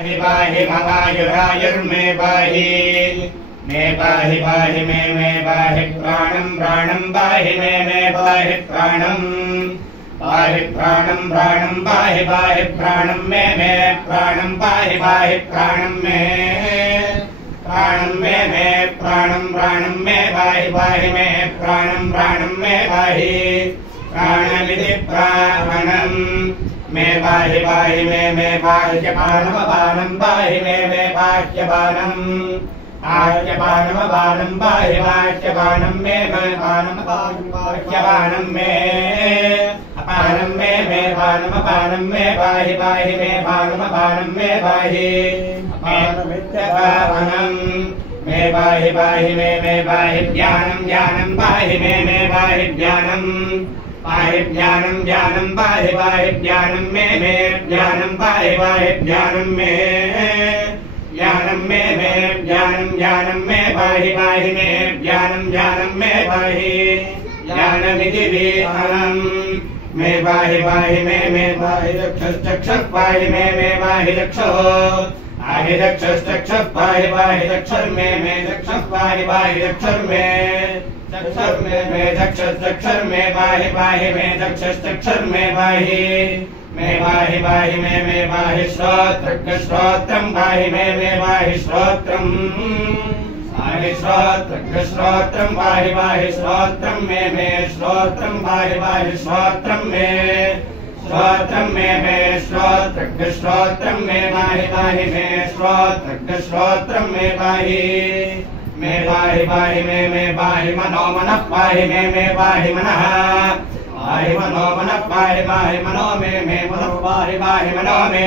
पाहि ममायुरायुर्मे पाहि मे पाहि पाहि मे पाहि प्राणं प्राणं पाहि मे पाहि प्राणं पाहि प्राणं प्राणं पाहि पाहि प्राणं मे प्राणं पाहि पाहि प्राणं मे प्राणं प्राणं मे पाहि पाहि मे प्राणं प्राणं मे पाहि प्राणमिति प्राणं मे पाहि पाहि मे पाह्यपानमपानं पाहि मे पाह्यपानं आह्यपानमपानं पाहि पाह्यपानं मे पानमपानं पाह्यपानं मे अपानं मे पानमपानं मे पाहि पाहि मे पानमपानं मे पाहि अपानमित्यपानं मे पाहि पाहि मे पाहि ज्ञानं ज्ञानं पाहि मे पाहि ज्ञानं पाहि ज्ञानं ज्ञानं पाहि पाहि ज्ञानं मे ज्ञानं पाहि पाहि ज्ञानं मे ज्ञानं मे ज्ञानं ज्ञानं मे पाहि पाहि मे ज्ञानं ज्ञानं मे पाहि ज्ञानमिति विज्ञानं मे पाहि पाहि मे पाहि चक्षुश्चक्षुः पाहि मे पाहि चक्षुः पाहि चक्षुश्चक्षुः पाहि पाहि चक्षुर्मे चक्षुः पाहि पाहि चक्षुर्मे चक्षुर्मे चक्षुश्चक्षुर्मे पाहि पाहि मे चक्षुश्चक्षुर्मे पाहि पाहि मे पाहि श्रोत्रं पाहि मे पाहि श्रोत्रं पाहि श्रोत्रं पाहि पाहि श्रोत्रं मे श्रोत्रं पाहि पाहि श्रोत्रं मे श्रोत्रं मे श्रोत्रं मे पाहि पाहि मे श्रोत्रं मे पाहि पाहि मे पाहि मनो मनः पाहि मे पाहि मनः पाहि मनो मनः पाहि मनो मे मनः पाहि मनो मे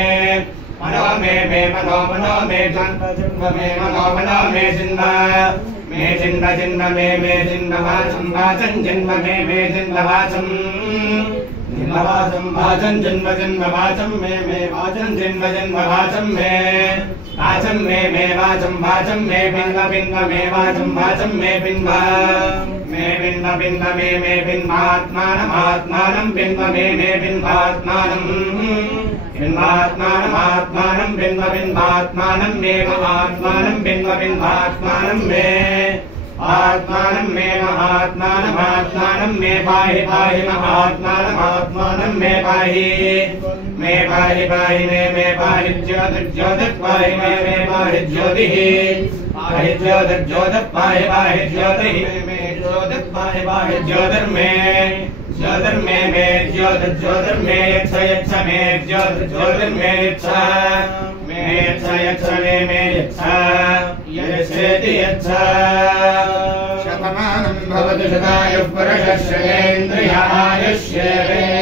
मनो मे मनो मे जन्म मे मनो मे जिन्म मे जिन्म मे जिन्म वाचं जिन्म मे जिन्म वाचं वाचं जन्म वाचं मे वाचं जन्म वाचं मे वाचं मे वाचं मे बिन्व मे वाचं मे बिन्व मे बिन्वात्मानमात्मानं बिन्व मे बिन्वात्मानं बिन्वात्मानमात्मानं बिन्वात्मानं मे महात्मानं बिन्वात्मानं मे आत्मानं मे महात्मानमात्मानं मे पाहि महात्मानमात्मानं मे पाहि मे पाहि ज्योतिः पाहि मे पाहि ज्योतिः ज्योतिः पाहि ज्योतिः मे ज्योतिः पाहि ज्योतिर्मे ज्योतिर्मे ज्योतिर्मे यच्छ मे ज्योतिर्मे यच्छ मे यच्छ यच्छेति यच्छ शतमानं भवति शतायुः पुरुषस्य इन्द्रियायुष्येवेन्द्रिये